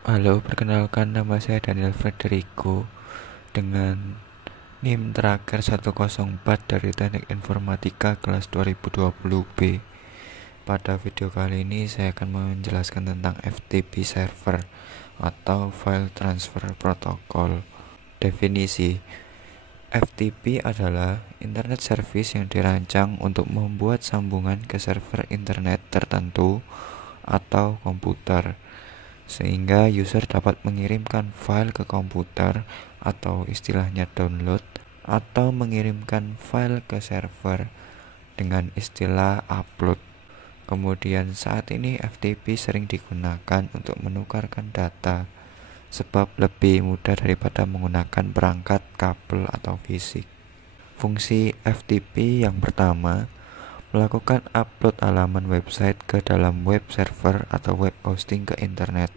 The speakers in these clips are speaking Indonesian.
Halo, perkenalkan nama saya Daniel Frederico dengan NIM terakhir 104 dari Teknik Informatika kelas 2020B. Pada video kali ini saya akan menjelaskan tentang FTP server atau File Transfer Protocol. Definisi: FTP adalah Internet Service yang dirancang untuk membuat sambungan ke server internet tertentu atau komputer, sehingga user dapat mengirimkan file ke komputer atau istilahnya download, atau mengirimkan file ke server dengan istilah upload. Kemudian saat ini FTP sering digunakan untuk menukarkan data sebab lebih mudah daripada menggunakan perangkat kabel atau fisik. Fungsi FTP yang pertama, melakukan upload halaman website ke dalam web server atau web hosting ke internet.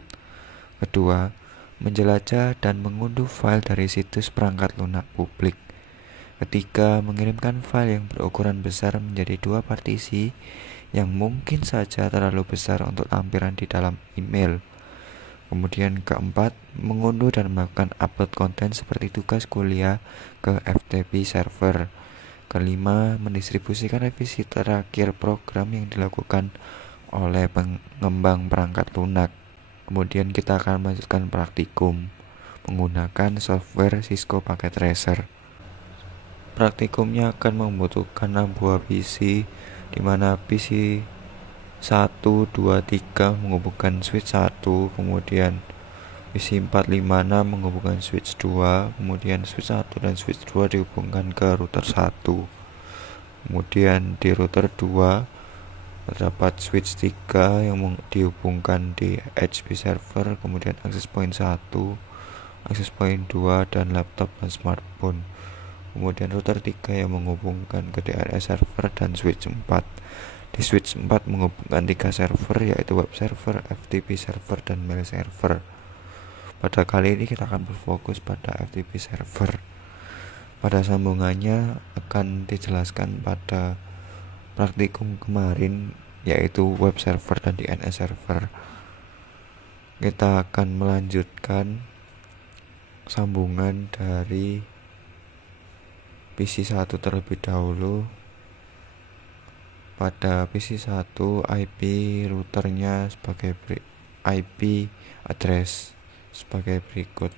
Kedua, menjelajah dan mengunduh file dari situs perangkat lunak publik. Ketiga, mengirimkan file yang berukuran besar menjadi dua partisi yang mungkin saja terlalu besar untuk lampiran di dalam email. Kemudian keempat, mengunduh dan melakukan upload konten seperti tugas kuliah ke FTP server. Kelima, mendistribusikan revisi terakhir program yang dilakukan oleh pengembang perangkat lunak. Kemudian kita akan melanjutkan praktikum menggunakan software Cisco Packet Tracer. Praktikumnya akan membutuhkan 6 buah PC, di mana PC 1, 2, 3 menghubungkan switch 1, kemudian PC 4, 5, 6 menghubungkan switch 2, kemudian switch 1 dan switch 2 dihubungkan ke router 1. Kemudian di router 2 terdapat switch 3 yang dihubungkan di HP server, kemudian access point 1, access point 2, dan laptop dan smartphone. Kemudian router 3 yang menghubungkan ke DNS server dan switch 4. Di switch 4 menghubungkan 3 server, yaitu web server, FTP server, dan mail server. Pada kali ini kita akan berfokus pada FTP server. Pada sambungannya akan dijelaskan pada praktikum kemarin, yaitu web server dan DNS server. Kita akan melanjutkan sambungan dari PC 1 terlebih dahulu. Pada PC 1, IP routernya sebagai IP address sebagai berikut.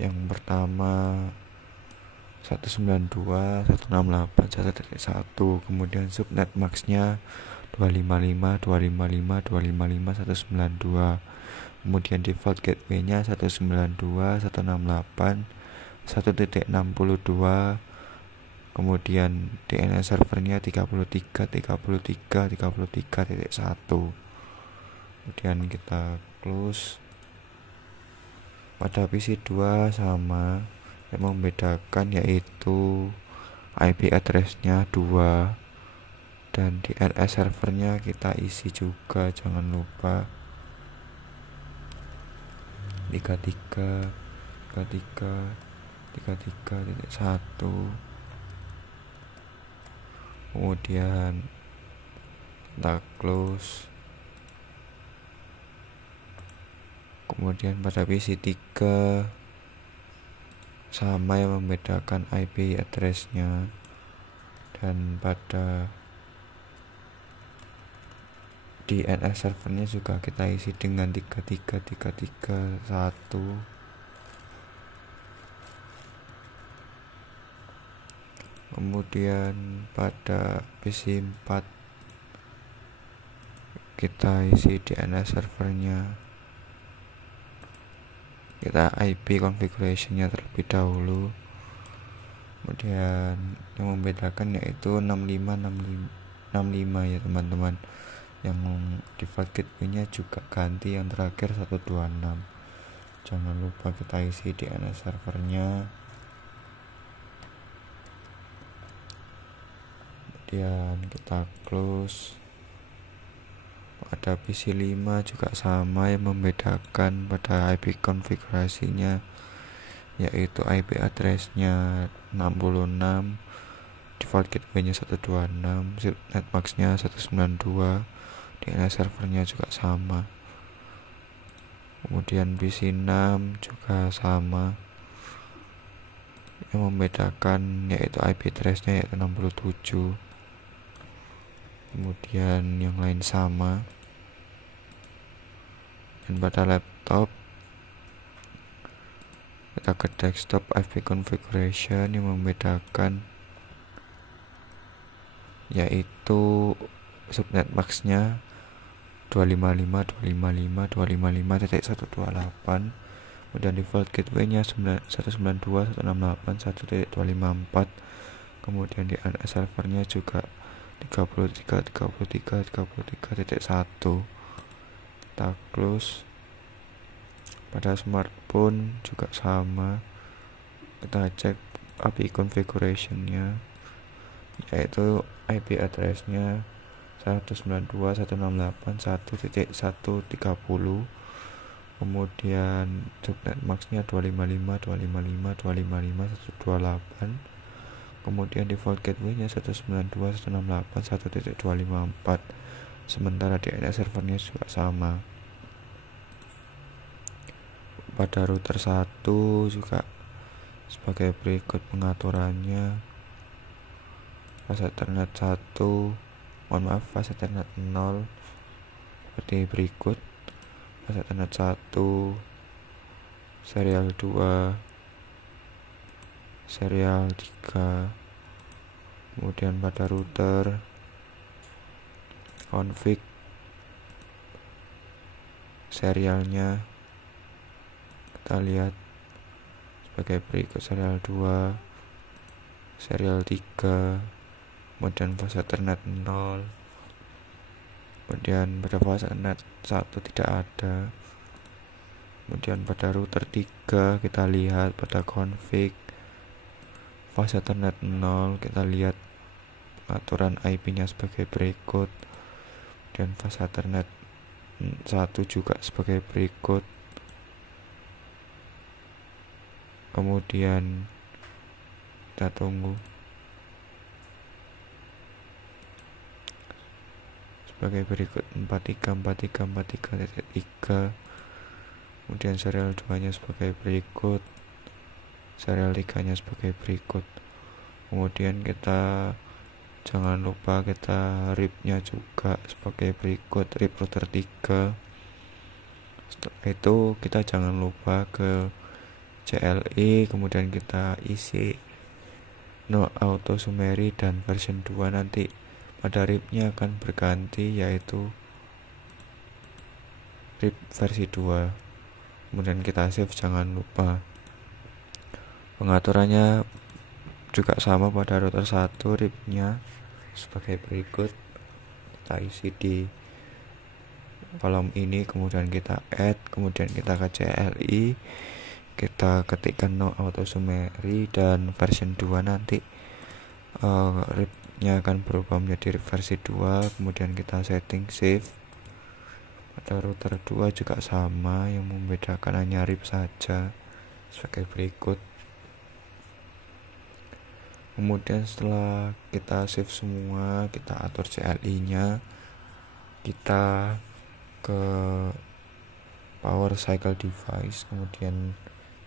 Yang pertama 192.168.1.1, kemudian subnet maxnya 255.255.255.192, kemudian default gateway-nya 192.168.1.62, kemudian DNS servernya 33.33.33.1. kemudian kita close. Pada PC 2 sama, yang membedakan yaitu IP address-nya 2 dan DNS servernya kita isi juga, jangan lupa 33.33.33.1. kemudian kita close. Kemudian pada PC 3 sama, yang membedakan IP address-nya, dan pada DNS servernya juga kita isi dengan 33.33.1. Kemudian pada PC 4 kita isi DNS servernya, kita IP configuration-nya terlebih dahulu. Kemudian yang membedakan yaitu 6565 ya teman-teman. Yang default gateway-nya juga ganti, yang terakhir 126. Jangan lupa kita isi DNS servernya. Kemudian kita close. Pada PC 5 juga sama, yang membedakan pada IP konfigurasinya yaitu IP address-nya 66, default gateway-nya 126, subnet max-nya 192, DNS servernya juga sama. Kemudian PC 6 juga sama. Yang membedakan yaitu IP address-nya yaitu 67. Kemudian yang lain sama. Dan pada laptop kita ke desktop IP configuration, yang membedakan yaitu subnet max-nya 255.255.255.128. Kemudian default gateway-nya 192.168.1.254. Kemudian DNS servernya juga 33.33.33.1. Kita close. Pada smartphone juga sama, kita cek IP configuration-nya yaitu IP address-nya 192.168.1.130. kemudian subnet max-nya 255.255.255.128. kemudian default gateway-nya 192.168.1.254. sementara DNS servernya juga sama. Pada router 1 juga sebagai berikut pengaturannya. Fase Ethernet 1, fase Ethernet 0 seperti berikut. Fase Ethernet 1 serial 2, serial 3. Kemudian pada router config serialnya kita lihat sebagai berikut: serial 2, serial 3, kemudian fase Ethernet 0. Kemudian pada fase Ethernet 1 tidak ada. Kemudian pada router 3 kita lihat pada config fase Ethernet 0, kita lihat pengaturan IP-nya sebagai berikut. Dan fase Ethernet 1 juga sebagai berikut. Kemudian kita tunggu sebagai berikut: 43.43.43.3. kemudian serial 2 nya sebagai berikut, serial 3 nya sebagai berikut. Kemudian kita jangan lupa kita RIP nya juga sebagai berikut, RIP router 3. Setelah itu kita jangan lupa ke CLI, kemudian kita isi no auto summary dan version 2. nanti pada RIP-nya akan berganti yaitu RIP versi 2. Kemudian kita save, jangan lupa. Pengaturannya juga sama pada router 1, RIP-nya sebagai berikut. Kita isi di kolom ini, kemudian kita add, kemudian kita ke CLI, kita ketikkan no auto summary dan version 2. nanti RIP-nya akan berubah menjadi RIP versi 2. kemudian kita setting save. Pada router 2 juga sama, yang membedakan hanya RIP saja sebagai berikut. Kemudian setelah kita save semua, kita atur CLI nya, kita ke power cycle device, kemudian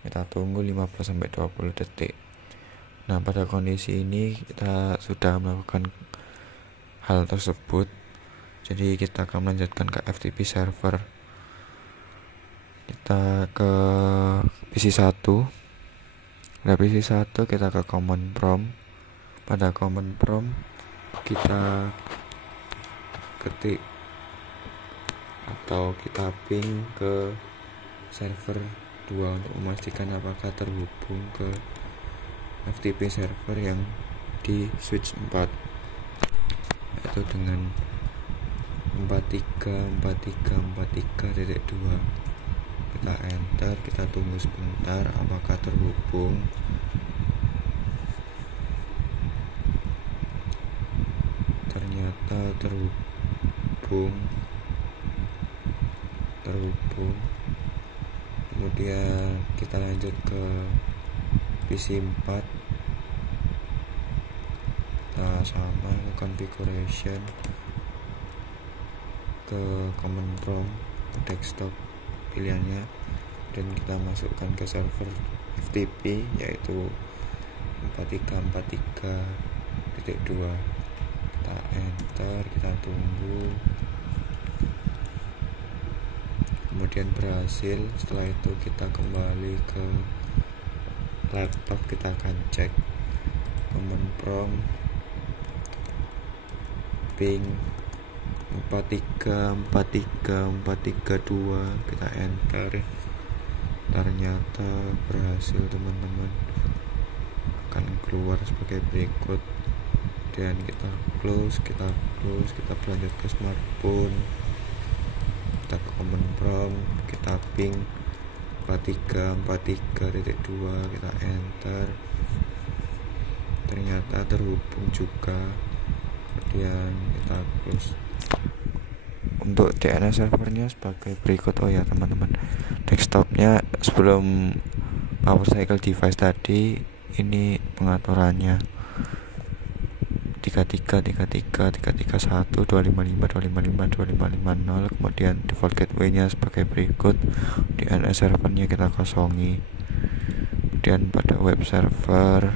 kita tunggu 15-20 detik. Nah, pada kondisi ini kita sudah melakukan hal tersebut, jadi kita akan melanjutkan ke FTP server. Kita ke PC 1. Pada PC 1 kita ke command prompt. Pada command prompt kita ketik atau kita ping ke server 2 untuk memastikan apakah terhubung ke FTP server yang di switch 4, yaitu dengan 43.43.43.2. kita enter, kita tunggu sebentar apakah terhubung. Ternyata terhubung. Kemudian kita lanjut ke PC 4. Kita sama ke configuration, ke command prompt ke desktop pilihannya, dan kita masukkan ke server FTP yaitu 4343.2. Kita enter, kita tunggu, kemudian berhasil. Setelah itu kita kembali ke laptop, kita akan cek command prompt ping 434342, kita enter. Ternyata berhasil teman-teman, akan keluar sebagai berikut. Dan kita close, kita berlanjut ke smartphone, kita ke command prompt, kita ping 4343.2, kita enter. Ternyata terhubung juga, kemudian kita close. Untuk DNS servernya sebagai berikut. Oh ya teman-teman, desktopnya sebelum power cycle device tadi, ini pengaturannya 33.33.33.1 255.255.255.0. kemudian default gateway nya sebagai berikut. DNS servernya kita kosongi. Kemudian pada web server,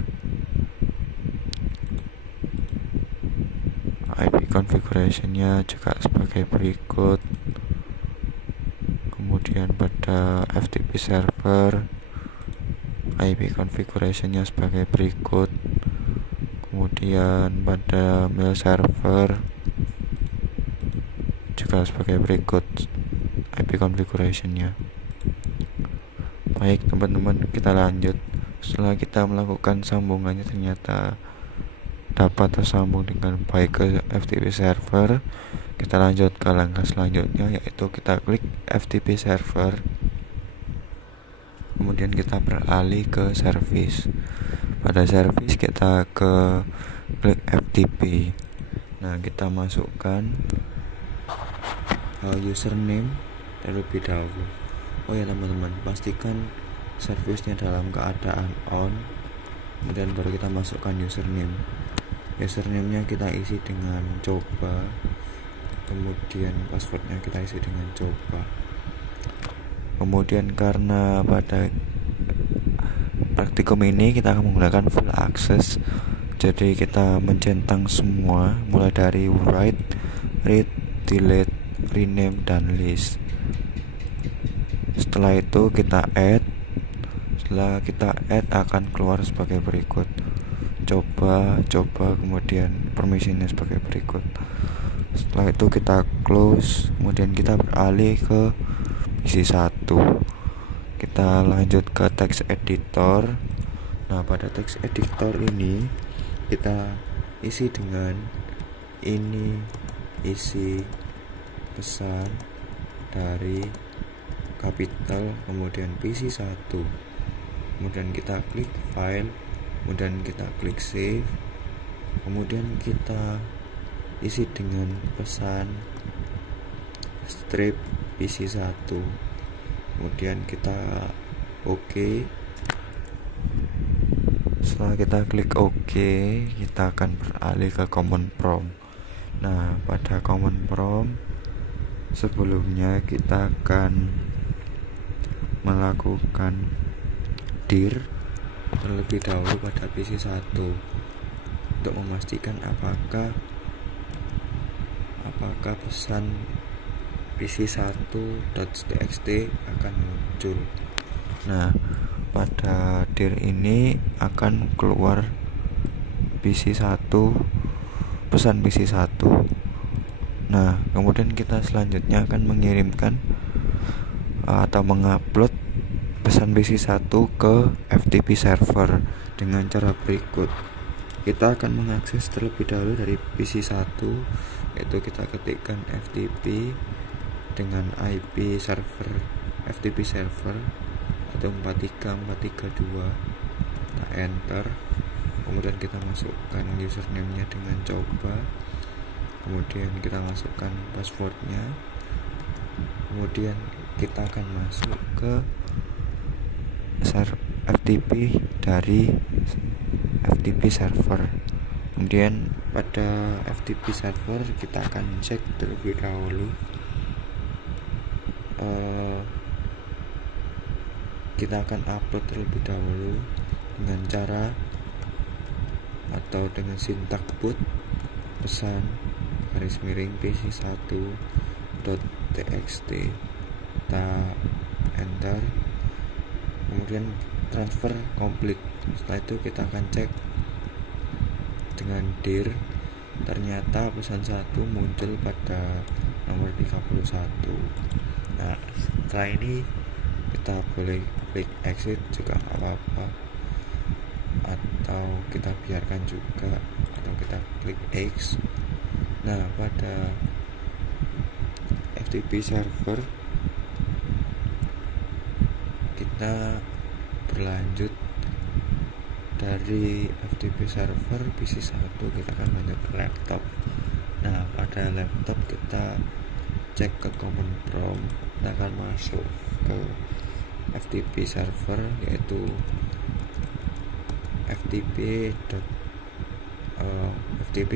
IP configuration-nya juga sebagai berikut. Kemudian pada FTP server, IP configuration-nya sebagai berikut. Kemudian pada mail server juga sebagai berikut IP configuration-nya. Baik teman-teman, kita lanjut. Setelah kita melakukan sambungannya ternyata dapat tersambung dengan baik ke FTP server, kita lanjut ke langkah selanjutnya, yaitu kita klik FTP server, kemudian kita beralih ke service. Pada service kita ke klik FTP. Nah, kita masukkan username terlebih dahulu. Oh ya teman-teman, pastikan service-nya dalam keadaan on, kemudian baru kita masukkan username. Username-nya kita isi dengan coba, kemudian password-nya kita isi dengan coba. Kemudian karena pada praktikum ini kita akan menggunakan full access, jadi kita mencentang semua mulai dari write, read, delete, rename, dan list. Setelah itu kita add. Setelah kita add akan keluar sebagai berikut: coba, kemudian permission-nya sebagai berikut. Setelah itu kita close, kemudian kita beralih ke isi 1. Kita lanjut ke text editor. Nah, pada text editor ini kita isi dengan ini isi pesan dari capital, kemudian PC1, kemudian kita klik file, kemudian kita klik save, kemudian kita isi dengan pesan strip PC1, kemudian kita OK. Setelah kita klik OK, kita akan beralih ke command prompt. Nah, pada command prompt sebelumnya kita akan melakukan dir terlebih dahulu pada PC1 untuk memastikan apakah pesan PC1.txt akan muncul. Nah, pada dir ini akan keluar PC1, pesan PC1. Nah, kemudian kita selanjutnya akan mengirimkan atau mengupload pesan PC1 ke FTP server dengan cara berikut. Kita akan mengakses terlebih dahulu dari PC1, yaitu kita ketikkan FTP dengan IP server FTP server atau 43432, kita enter, kemudian kita masukkan username-nya dengan coba, kemudian kita masukkan password-nya, kemudian kita akan masuk ke FTP dari FTP server. Kemudian pada FTP server kita akan cek terlebih dahulu kita akan upload terlebih dahulu dengan cara atau dengan sintak boot pesan _pc1.txt, kita enter, kemudian transfer komplit. Setelah itu kita akan cek dengan dir, ternyata pesan 1 muncul pada nomor 31. Nah, setelah ini kita boleh klik exit juga nggak apa-apa, atau kita biarkan juga, atau kita klik X. Nah, pada FTP server kita berlanjut dari FTP server PC1, kita akan lanjut ke laptop. Nah, pada laptop kita cek ke command prompt, kita akan masuk ke FTP server, yaitu FTP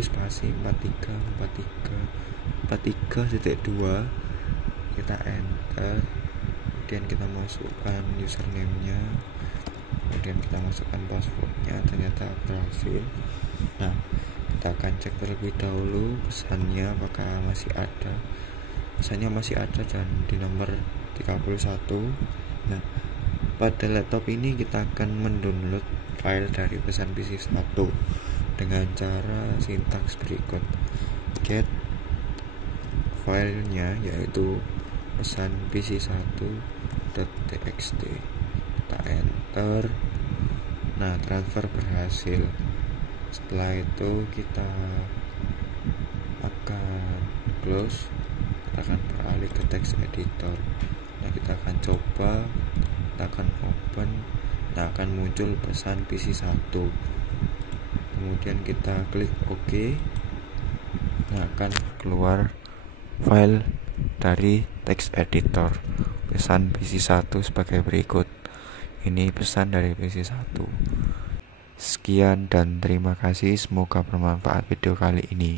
spasi 434343.2, kita enter, kemudian kita masukkan username-nya, kemudian kita masukkan password-nya, ternyata berhasil. Nah, kita akan cek terlebih dahulu pesannya apakah masih ada. Pesannya masih ada dan di nomor 31. Nah, pada laptop ini kita akan mendownload file dari pesan PC1 dengan cara sintaks berikut. Get filenya, yaitu pesan pc1.txt, kita enter. Nah, transfer berhasil. Setelah itu kita akan close, kita akan beralih ke text editor. Nah, kita akan coba, kita akan open. Nah, akan muncul pesan PC1, kemudian kita klik OK. Nah, akan keluar file dari text editor pesan PC1 sebagai berikut. Ini pesan dari PC1. Sekian dan terima kasih, semoga bermanfaat video kali ini.